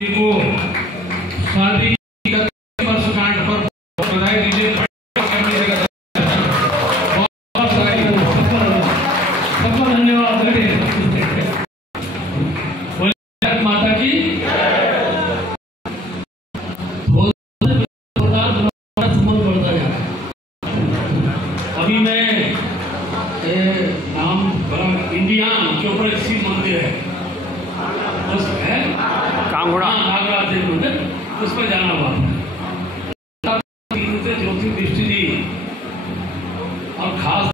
को शादी की वर्षगांठ पर बधाई दीजिए। सबको धन्यवाद। माता की बढ़ता जा। अभी मैं नाम बड़ा इंडिया के ऊपर एक शिव मंदिर है, उस है कांगड़ा नागराज मंदिर, उस पर जाना हुआ। ज्योति दृष्टि जी और खास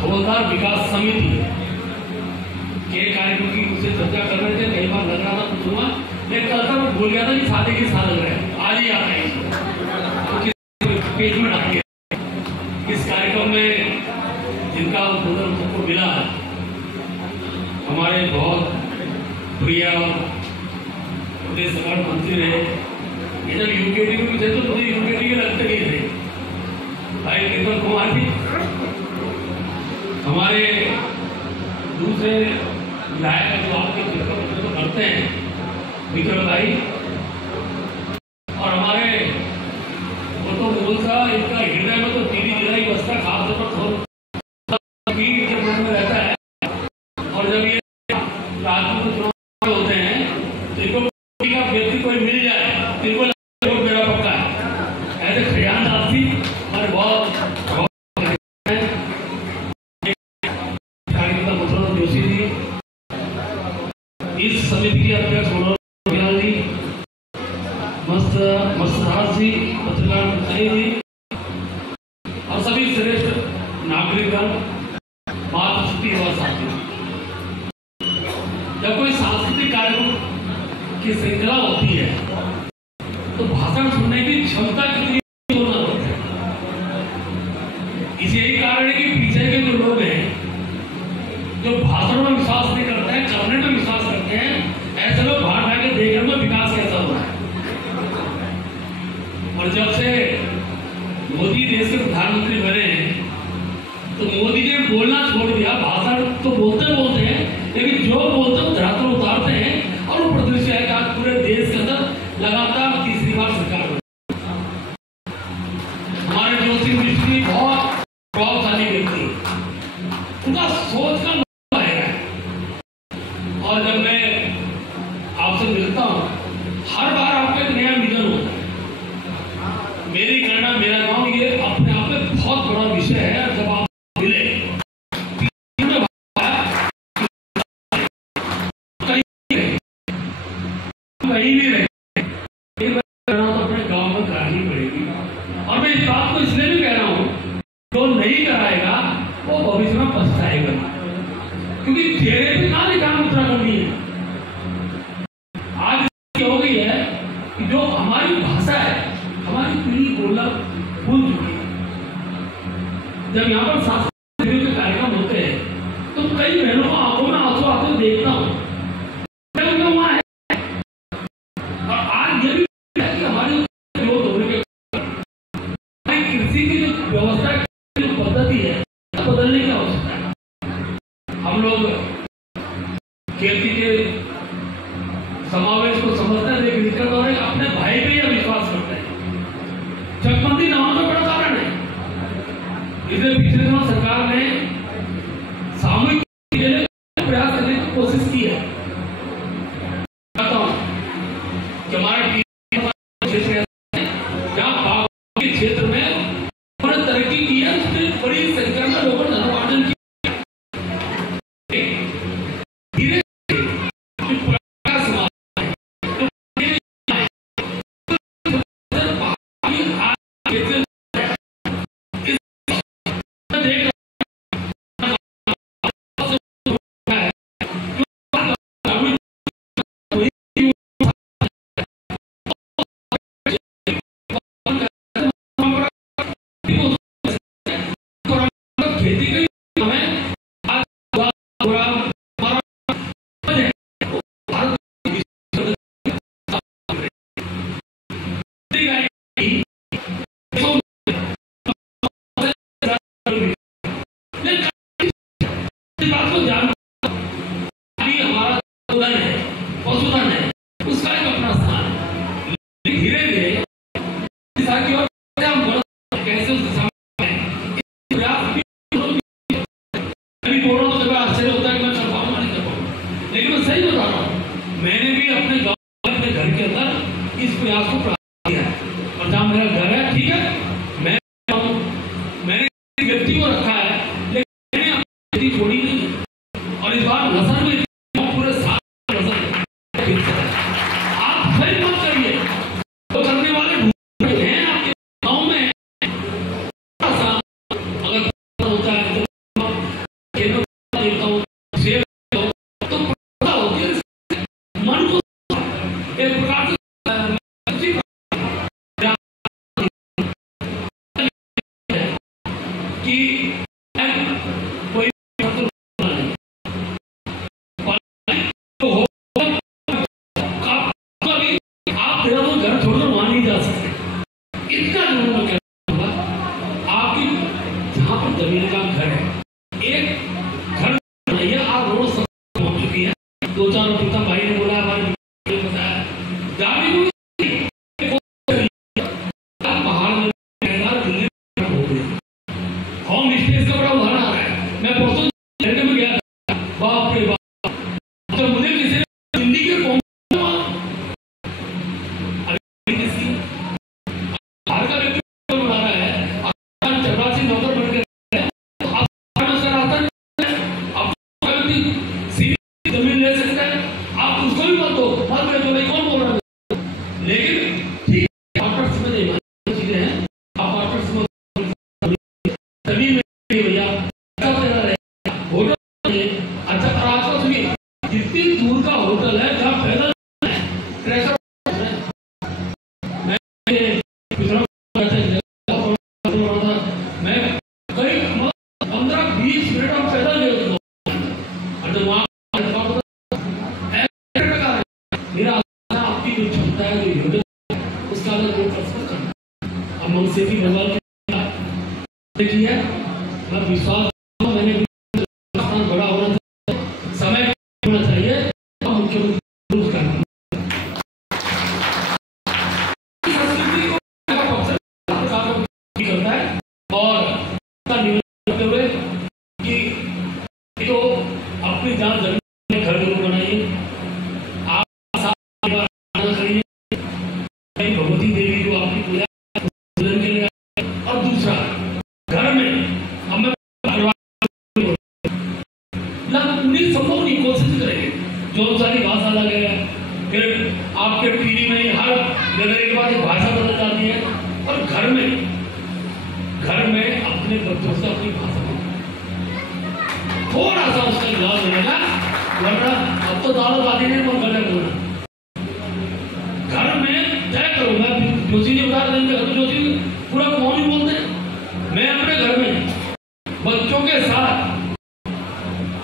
धौलधार विकास समिति के कार्यक्रम की मुझसे चर्चा कर रहे थे। कई बार लग रहा था पूछूंगा, मैं कल तक भूल गया था कि शादी के साथ लग रहे हैं, आज ही आता है पेज में डाल के। इस कार्यक्रम में जिनका उद्बोधन सबको मिला, हमारे बहुत प्रिय प्रदेश सरकार मंत्री रहे, ये जब यूकेटी में थे तो मुझे यूकेटी के लगते नहीं थे, भाई कीर्तन कुमार जी। हमारे दूसरे विधायक जो आपके तो करते हैं विक्रम भाई, और हमारे वो तो मूल सा इनका हृदय में तो टीवी जिला ही बसता, खासतौर पर के मन में रहता है। और जब ये राजनीतिक में चुनाव होते हैं तो इनको का व्यक्ति कोई मिल जाए, इनको मेरा पक्का है। ऐसे खयाल दासी हमारे बहुत जोशी जी, इस समिति के अध्यक्ष मनोहर जी, मस्तराज जी, पत्रकार जी और सभी श्रेष्ठ नागरिकगण, मातृशक्ति और साथी। जब कोई सांस्कृतिक कार्यक्रम की श्रृंखला होती है तो भाषण सुनने की क्षमता कितनी होना होती है। इस यही कारण है कि पीछे के जो लोग हैं जो भाषण में विश्वास नहीं करते हैं, करने में विश्वास करते हैं, ऐसे लोग बाहर जाके देख रहे हैं विकास कैसा हो रहा है। और जब से मोदी देश के प्रधानमंत्री बने तो मोदी ने बोलना छोड़ दिया। भाषण तो बोलते बोलते हैं, लेकिन जो बोलते धरातल उतारते हैं। और वो प्रदर्शन है कि आज पूरे देश के अंदर लगातार तीसरी बार सरकार हो। हमारे जोशी मिश्री बहुत प्रभावशाली व्यक्ति, उनका सोच का है। और जब मैं आपसे मिलता हूँ, हर बार आपका एक नया विजन होता है। मेरी गणना, मेरा गांव, ये अपने आप में बहुत बड़ा विषय है। जब आप मिले कहीं भी रहे, तो अपने गांव में करानी पड़ेगी। और मैं इस बात को इसलिए भी कह रहा हूं, जो नहीं कराएगा वो भविष्य में पछताएगा, क्योंकि चेहरे पे कहां लिखा मुद्रा करनी है। आज हो गई है कि जो हमारी भाषा है, हमारी पीढ़ी बोलना भूल चुकी है। जब यहाँ पर सांस्कृतिक के कार्यक्रम होते हैं तो कई बहनों को आंखों में आंसू आते देखता हूँ। कृषि की जो व्यवस्था की पद्धति है बदलने की आवश्यकता है। हम लोग खेती के समावेश को समझते हैं, लेकिन इसके द्वारा अपने भाई पे यह विश्वास करते हैं। चकबंदी नाम का बड़ा कारण है। इसलिए पिछले दिनों सरकार ने सामूहिक प्रयास करने की कोशिश की है। क्षेत्र में तरक्की की है, उसमें बड़ी संख्या में लोगों ने धनवार्जन किया। धीरे प्रयास को प्राप्त किया है। और जहाँ मेरा घर है, ठीक है, मैंने व्यक्ति को रखा है, लेकिन मैंने अपनी व्यक्ति छोड़ी नहीं। और इस बार नजर में पूरे साल नजर आप फिर मत करिए, तो करने वाले हैं आपके गाँव में। अगर होता है तो होती है मन को एक प्रकार से कि कोई आप तेरा वो घर छोड़कर वहां नहीं जा सकते। इतना जरूर मैं कहूँगा, आपकी जहाँ पर जमीन का घर है, एक घर बनाइए। आप रोड पहुंच चुकी है, 2-4 पीता भाई ने बोला, हमारे बताया गाड़ी पहाड़ में दिल्ली हो गई, होम स्टे का बड़ा उदाहरण आ रहा है। मैं परसों लड़के में गया, बाप रे बाप, तो मुझे किसी ने दिल्ली के बाहर का व्यक्ति बना रहा है, चपरासी नौकर बन गया, जमीन ले सकता है, आप उसको भी मत दो, मत भेजो, भाई कौन बोल रहा है। लेकिन ठीक पार्टनर्स में नहीं चीजें हैं, आप पार्टनर्स में जमीन में भैया सब देना रहेगा, होटल में अच्छा। और आपको सुनिए, जितनी दूर का होटल है जहाँ पैदल ट्रैकर, मैं करीब 15-20 मिनट हम पैदल गए, और जब वहाँ मेरा आपकी जो क्षमता है, जो योग्यता, उसका अगर कोई प्रश्न करना, अब मुझसे भी भगवान की है, मैं विश्वास मैंने बड़ा होना चाहिए, समय होना चाहिए, तो मुख्यमंत्री करना करता है। और करते हुए कि तो अपनी जान जमीन में घर जरूर बनाइए, आप करिए भगवती देवी जो आपकी पूजा के लिए। और दूसरा, घर में हमें पूरी संभव नहीं, कोशिश करेंगे, जो सारी भाषा अलग है, फिर आपके पीढ़ी में हर जगह के बाद एक भाषा बदल जाती है। और घर में अपने बच्चों से अपनी भाषा थोड़ा सा उसका इलाज मिलेगा, वरना अब तो दाल बाती नहीं मन करने बोलना। घर में तय करो, मैं जोशी जी बता देंगे, तो जोशी पूरा कौन ही बोलते हैं। मैं अपने घर में बच्चों के साथ,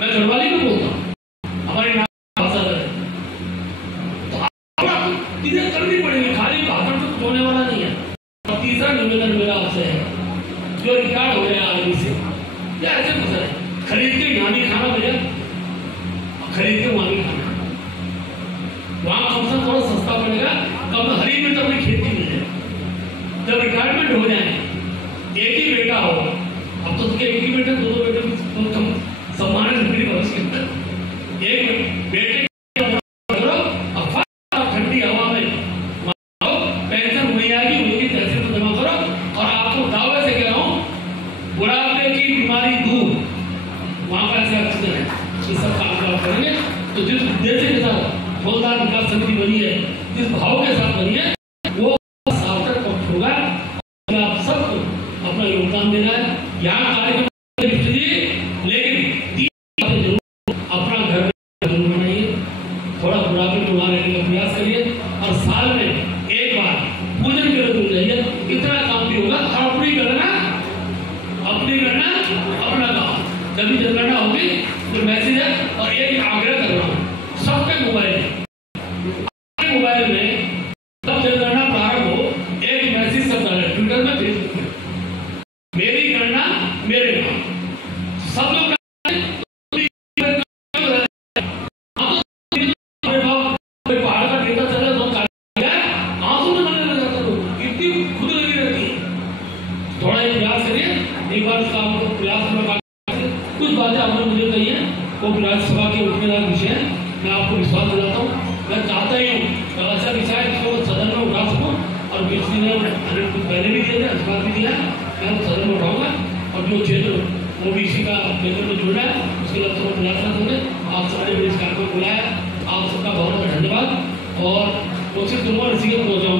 मैं घरवाली में बोलता हूँ, हमारी भाषा है, तो आपको चीजें करनी पड़ेगी, खाली भाषण से कुछ होने वाला नहीं है। और तीसरा निवेदन मेरा आपसे है, जो रिकॉर्ड हो रहे हैं आदमी से, या ऐसे कुछ है, खरीद के यहाँ नहीं खाना भैया, खरीद के वहां नहीं खाना, वहां कम से थोड़ा सस्ता पड़ेगा, कम हरी मिर्च अपनी खेत की मिल जाए। जब रिटायरमेंट हो जाए, एक ही बेटा हो, अब तो उसके एक ही बेटे, 2 बेटे कम सम्मान भविष्य के अंदर, एक बेटे ठंडी हवा में पेंशन हुई आएगी, उनकी तहसील को जमा करो। और आपको दावे से कह रहा हूँ, बुढ़ापे की बीमारी दूर, वहां पर ऐसे ऑक्सीजन है, ये सब काम आप करेंगे तो जिस उद्देश्य के साथ फौजदार विकास समिति बनी है, जिस भाव के साथ बनी है, वो सार्थक पक्ष होगा। आप सबको अपना योगदान देना है। यहाँ कार्यक्रम लेकिन अपना घर जरूर बनाइए, थोड़ा बुढ़ापे में वहां रहने का प्रयास करिए, और साल में एक बार पूजन के रूप में जाइए, इतना काम भी होगा। अपनी गणना अपना गाँव, जब जनगणना होगी तो मैसेज है। और एक आग्रह कर रहा हूँ सबके मोबाइल में जब जनगणना प्रारंभ हो, एक मैसेज सब डालें, ट्विटर में, फेसबुक में, मेरी गणना मेरे गाँव, सब लोग पहाड़ का डेटा चल रहा है, आंसू तो बनने लग जाता है, कितनी खुद लगी रहती है। थोड़ा एक प्रयास करिए, एक बार काम को प्रयास में कुछ बातें आपने मुझे कही है, वो विधानसभा के उठने वाला विषय है, मैं आपको विश्वास दिलाता हूँ। मैं चाहता ही हूँ ऐसा विषय सदन में उठा पहले भी दिया था, आशीर्वाद भी दिया, मैं सदन में उठाऊंगा और जो क्षेत्र ओबीसी का केंद्र में जुड़ रहा है उसके लिए सबको मुलाकात होंगे। आप सारे मेरे इस कार्यक्रम को बुलाया, आप सबका बहुत बहुत धन्यवाद और कोशिश करूँगा नसीहत पहुँचाऊँ।